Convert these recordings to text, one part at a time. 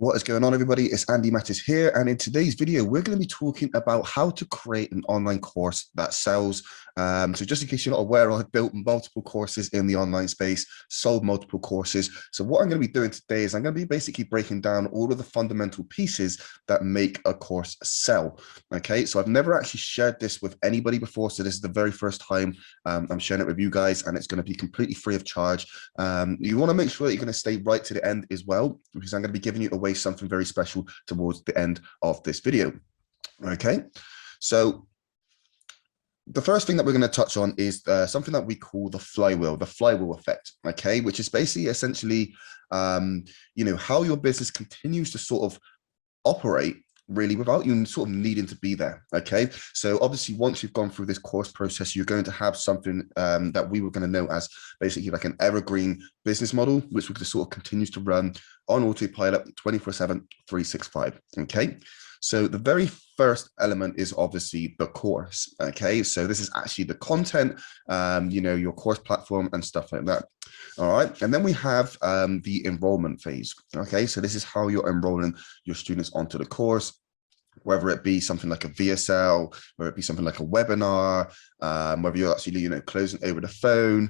What is going on, everybody? It's Andy Mattis here, and in today's video, we're going to be talking about how to create an online course that sells. So just in case you're not aware, I've built multiple courses in the online space, sold multiple courses. So what I'm going to be doing today is I'm going to be basically breaking down all of the fundamental pieces that make a course sell. Okay, so I've never actually shared this with anybody before, so this is the very first time I'm sharing it with you guys, and it's going to be completely free of charge. You want to make sure that you're going to stay right to the end as well, because I'm going to be giving you away something very special towards the end of this video. Okay, so the first thing that we're going to touch on is something that we call the flywheel effect. Okay, which is basically essentially how your business continues to sort of operate really without you sort of needing to be there. Okay, so obviously once you've gone through this course process, you're going to have something that we were going to know as basically like an evergreen business model, which sort of continues to run on autopilot 24/7, 365. Okay, so the very first element is obviously the course. Okay, so this is actually the content, your course platform and stuff like that. All right, and then we have the enrollment phase. Okay, so this is how you're enrolling your students onto the course, whether it be something like a VSL, whether it be something like a webinar, whether you're actually, closing over the phone,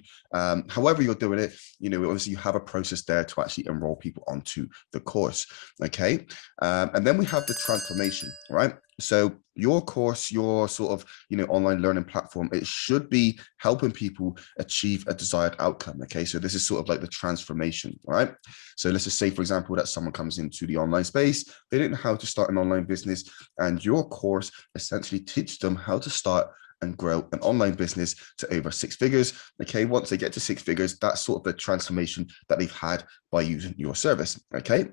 however you're doing it, obviously you have a process there to actually enroll people onto the course. Okay, and then we have the transformation, right? So your course, your sort of, online learning platform, it should be helping people achieve a desired outcome. Okay, so this is sort of like the transformation, right? So let's just say, for example, that someone comes into the online space, they don't know how to start an online business, and your course essentially teaches them how to start and grow an online business to over 6 figures. Okay, once they get to 6 figures, that's sort of the transformation that they've had by using your service. Okay,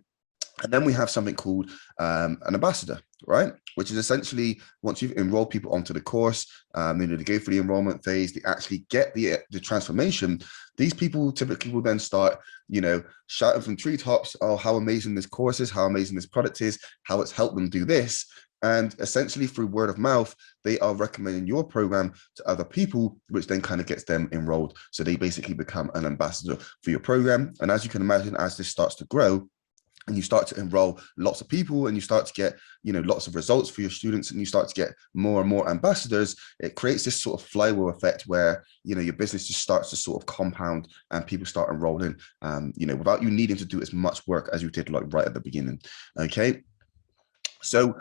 and then we have something called an ambassador, right? Which is essentially once you've enrolled people onto the course, they go through the enrollment phase, they actually get the transformation. These people typically will then start, shouting from treetops, oh, how amazing this course is, how amazing this product is, how it's helped them do this. And essentially through word of mouth, they are recommending your program to other people, which then kind of gets them enrolled. So they basically become an ambassador for your program. And as you can imagine, as this starts to grow, and you start to enroll lots of people and you start to get, lots of results for your students, and you start to get more and more ambassadors, it creates this sort of flywheel effect where, your business just starts to sort of compound and people start enrolling, without you needing to do as much work as you did like right at the beginning. Okay. So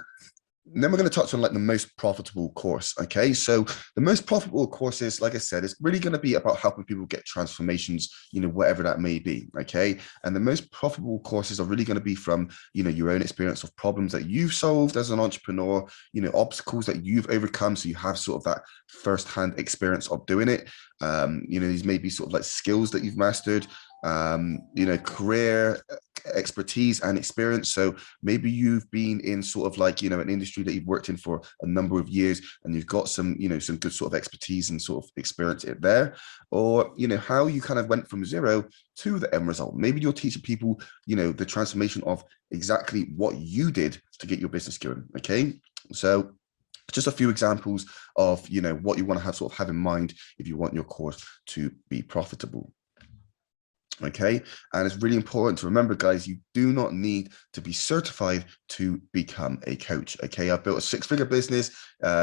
then we're going to touch on like the most profitable course. Okay, so the most profitable courses, like I said, it's really going to be about helping people get transformations, whatever that may be. Okay, and the most profitable courses are really going to be from, your own experience of problems that you've solved as an entrepreneur, obstacles that you've overcome. So you have sort of that first-hand experience of doing it. These may be sort of like skills that you've mastered, career expertise and experience. So maybe you've been in sort of like, an industry that you've worked in for a number of years, and you've got some, some good sort of expertise and sort of experience it there, or, how you kind of went from zero to the end result. Maybe you're teaching people, the transformation of exactly what you did to get your business going. Okay. So just a few examples of, what you want to have in mind if you want your course to be profitable. Okay, and it's really important to remember, guys, you do not need to be certified to become a coach. Okay, I've built a 6-figure business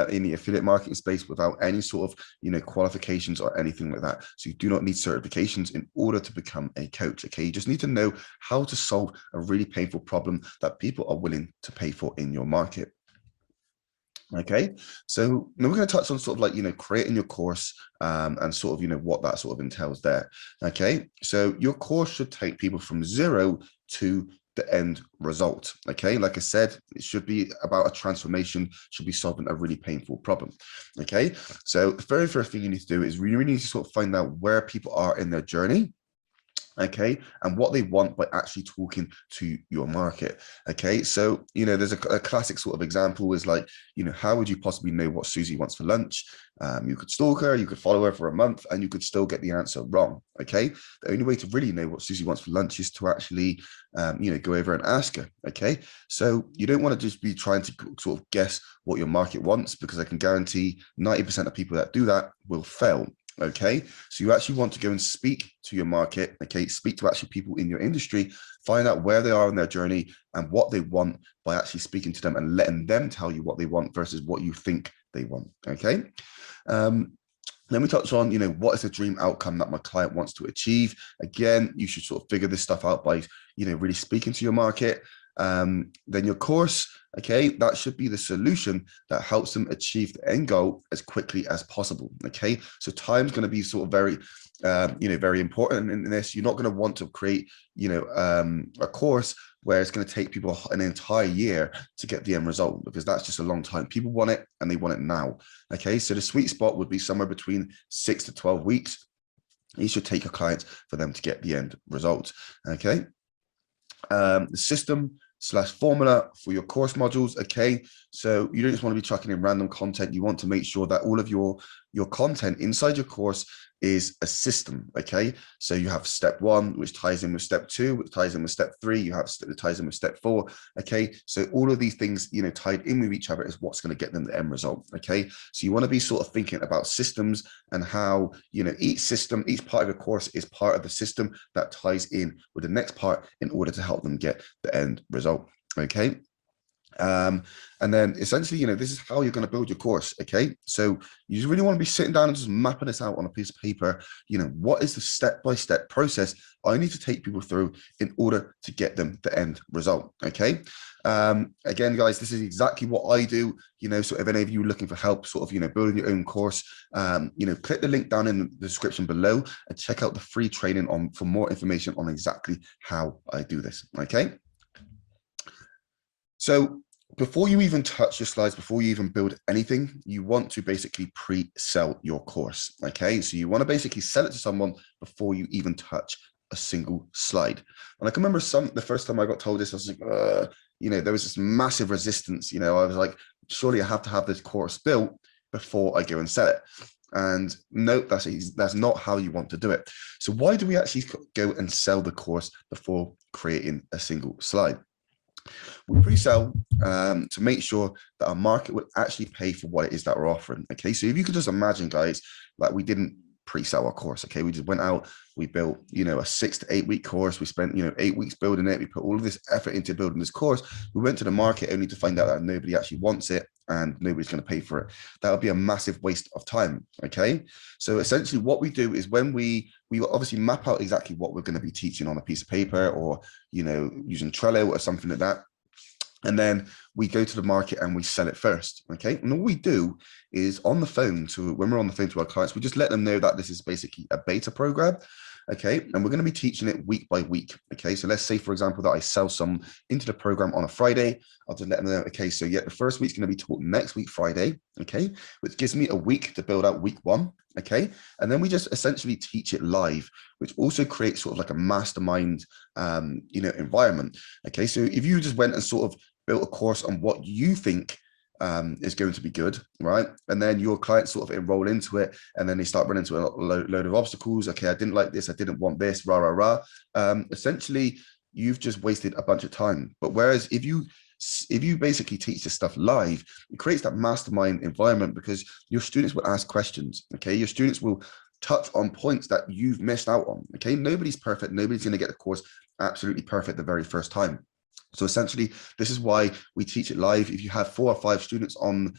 in the affiliate marketing space without any sort of, qualifications or anything like that. So you do not need certifications in order to become a coach. Okay, you just need to know how to solve a really painful problem that people are willing to pay for in your market. Okay, so now we're going to touch on sort of like, creating your course and sort of, what that sort of entails there. Okay, so your course should take people from zero to the end result. Okay, like I said, it should be about a transformation, should be solving a really painful problem. Okay, so the very first thing you need to do is really need to sort of find out where people are in their journey. Okay, and what they want by actually talking to your market. Okay, so there's a classic sort of example is like, how would you possibly know what Susie wants for lunch? You could stalk her, you could follow her for a month, and you could still get the answer wrong. Okay, the only way to really know what Susie wants for lunch is to actually go over and ask her. Okay, so you don't want to just be trying to sort of guess what your market wants, because I can guarantee 90% of people that do that will fail. Okay, so you actually want to go and speak to your market. Okay, speak to actually people in your industry, find out where they are in their journey and what they want by actually speaking to them and letting them tell you what they want versus what you think they want. Okay. Then we touch on, what is the dream outcome that my client wants to achieve? Again, you should sort of figure this stuff out by, really speaking to your market. Then your course, okay, that should be the solution that helps them achieve the end goal as quickly as possible. Okay, so time's going to be sort of very, very important in this. You're not going to want to create, a course where it's going to take people an entire year to get the end result, because that's just a long time. People want it and they want it now. Okay, so the sweet spot would be somewhere between 6 to 12 weeks. You should take a client for them to get the end result. Okay, the system/formula for your course modules. Okay, so you don't just want to be chucking in random content. You want to make sure that all of your content inside your course is a system. Okay, so you have step 1, which ties in with step 2, which ties in with step 3. You have that ties in with step 4. Okay, so all of these things, tied in with each other is what's going to get them the end result. Okay, so you want to be sort of thinking about systems and how, each system, each part of your course is part of the system that ties in with the next part in order to help them get the end result. Okay. And then essentially, this is how you're going to build your course. Okay, so you just really want to be sitting down and just mapping this out on a piece of paper. What is the step-by-step process I need to take people through in order to get them the end result? Okay, again, guys, this is exactly what I do. So if any of you are looking for help sort of, building your own course, click the link down in the description below and check out the free training for more information on exactly how I do this. Okay. So before you even touch your slides, before you even build anything, you want to basically pre-sell your course. Okay, so you want to basically sell it to someone before you even touch a single slide. And I can remember the first time I got told this, I was like, there was this massive resistance. I was like, surely I have to have this course built before I go and sell it. And no, that's not how you want to do it. So why do we actually go and sell the course before creating a single slide? We pre-sell to make sure that our market would actually pay for what it is that we're offering. Okay, so if you could just imagine, guys, like we didn't pre-sell our course. Okay, we just went out, we built, a 6 to 8 week course. We spent, 8 weeks building it. We put all of this effort into building this course. We went to the market only to find out that nobody actually wants it and nobody's going to pay for it. That would be a massive waste of time. Okay, so essentially what we do is when we obviously map out exactly what we're going to be teaching on a piece of paper or, using Trello or something like that. And then we go to the market and we sell it first. Okay. And all we do is when we're on the phone to our clients, we just let them know that this is basically a beta program. Okay. And we're going to be teaching it week by week. Okay. So let's say, for example, that I sell some into the program on a Friday. I'll just let them know, okay, so yeah, the first week's going to be taught next week, Friday. Okay. Which gives me a week to build out week 1. Okay. And then we just essentially teach it live, which also creates sort of like a mastermind, environment. Okay. So if you just went and sort of built a course on what you think is going to be good, right? And then your clients sort of enroll into it and then they start running into a load of obstacles. Okay, I didn't like this, I didn't want this, rah, rah, rah. Essentially, you've just wasted a bunch of time. But whereas if you basically teach this stuff live, it creates that mastermind environment because your students will ask questions. Okay, your students will touch on points that you've missed out on. Okay, nobody's perfect. Nobody's going to get the course absolutely perfect the very first time. So essentially, this is why we teach it live. If you have 4 or 5 students on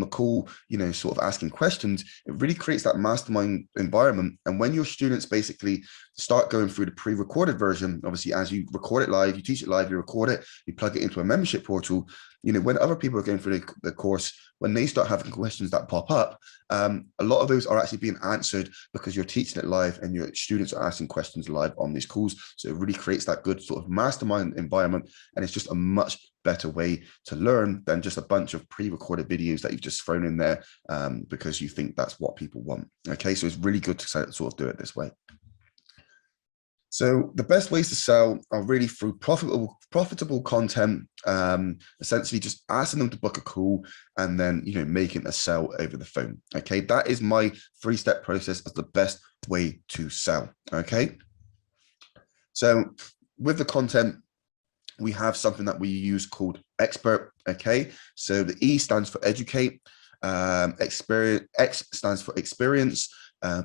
the call, sort of asking questions, it really creates that mastermind environment. And when your students basically start going through the pre-recorded version, obviously, as you record it live, you teach it live, you record it, you plug it into a membership portal, when other people are going through the course, when they start having questions that pop up, a lot of those are actually being answered because you're teaching it live and your students are asking questions live on these calls. So it really creates that good sort of mastermind environment. And it's just a much better way to learn than just a bunch of pre-recorded videos that you've just thrown in there because you think that's what people want. Okay, so it's really good to sort of do it this way. So the best ways to sell are really through profitable content, essentially just asking them to book a call and then, making a sell over the phone. Okay, that is my 3-step process as the best way to sell. Okay, so with the content, we have something that we use called expert. Okay, so the E stands for educate, X stands for experience,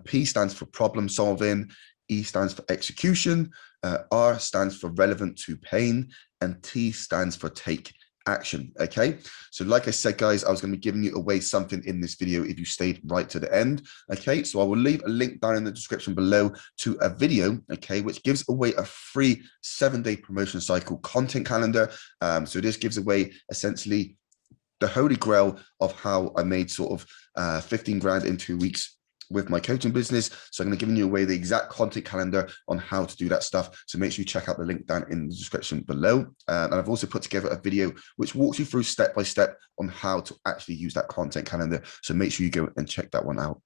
P stands for problem solving, E stands for execution, R stands for relevant to pain, and T stands for take action. Okay, so like I said, guys, I was going to be giving you away something in this video if you stayed right to the end. Okay, so I will leave a link down in the description below to a video, okay, which gives away a free 7-day promotion cycle content calendar. So this gives away essentially the holy grail of how I made sort of 15 grand in 2 weeks with my coaching business. So I'm going to give you away the exact content calendar on how to do that stuff. So make sure you check out the link down in the description below. And I've also put together a video which walks you through step by step on how to actually use that content calendar. So make sure you go and check that one out.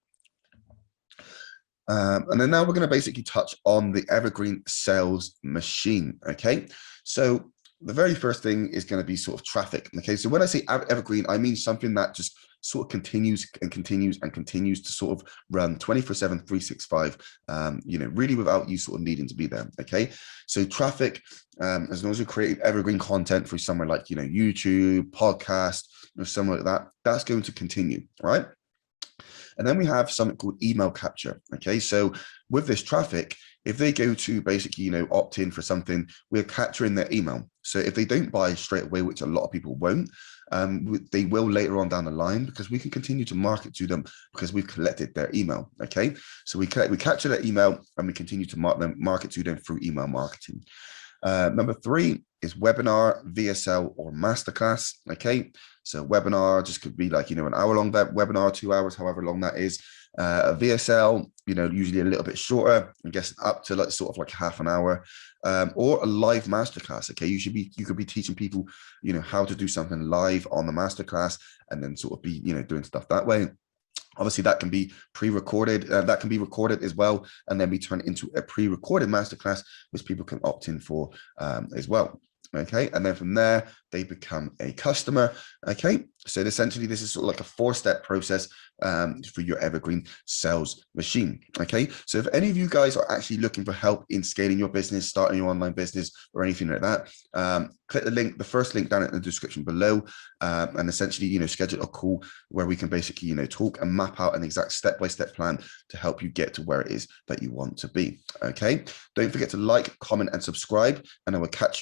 And then now we're going to basically touch on the evergreen sales machine. Okay, so the very first thing is going to be sort of traffic. Okay, so when I say evergreen, I mean something that just sort of continues and continues and continues to sort of run 24/7, 365, you know, really without you sort of needing to be there. Okay, so traffic, as long as you create evergreen content through somewhere like, you know, YouTube, podcast, or somewhere like that, that's going to continue, right? And then we have something called email capture. Okay, so with this traffic, if they go to basically, you know, opt in for something, we're capturing their email. So if they don't buy straight away, which a lot of people won't, they will later on down the line, because we can continue to market to them because we've collected their email. Okay, so we capture their email and we continue to market to them through email marketing. Number 3 is webinar, VSL, or masterclass. Okay, so webinar just could be like, you know, an hour-long webinar, 2 hours, however long that is. A VSL, you know, usually a little bit shorter, I guess up to like sort of like half an hour, or a live masterclass. Okay, you could be teaching people, you know, how to do something live on the masterclass, and then sort of be, you know, doing stuff that way. Obviously, that can be pre-recorded, that can be recorded as well, and then be turned into a pre-recorded masterclass, which people can opt in for as well. Okay, and then from there, they become a customer. Okay, so essentially, this is sort of like a 4-step process for your evergreen sales machine. Okay, so if any of you guys are actually looking for help in scaling your business, starting your online business, or anything like that, click the link, the first link down in the description below, and essentially, you know, schedule a call where we can basically, you know, talk and map out an exact step-by-step plan to help you get to where it is that you want to be. Okay, don't forget to like, comment, and subscribe, and I will catch you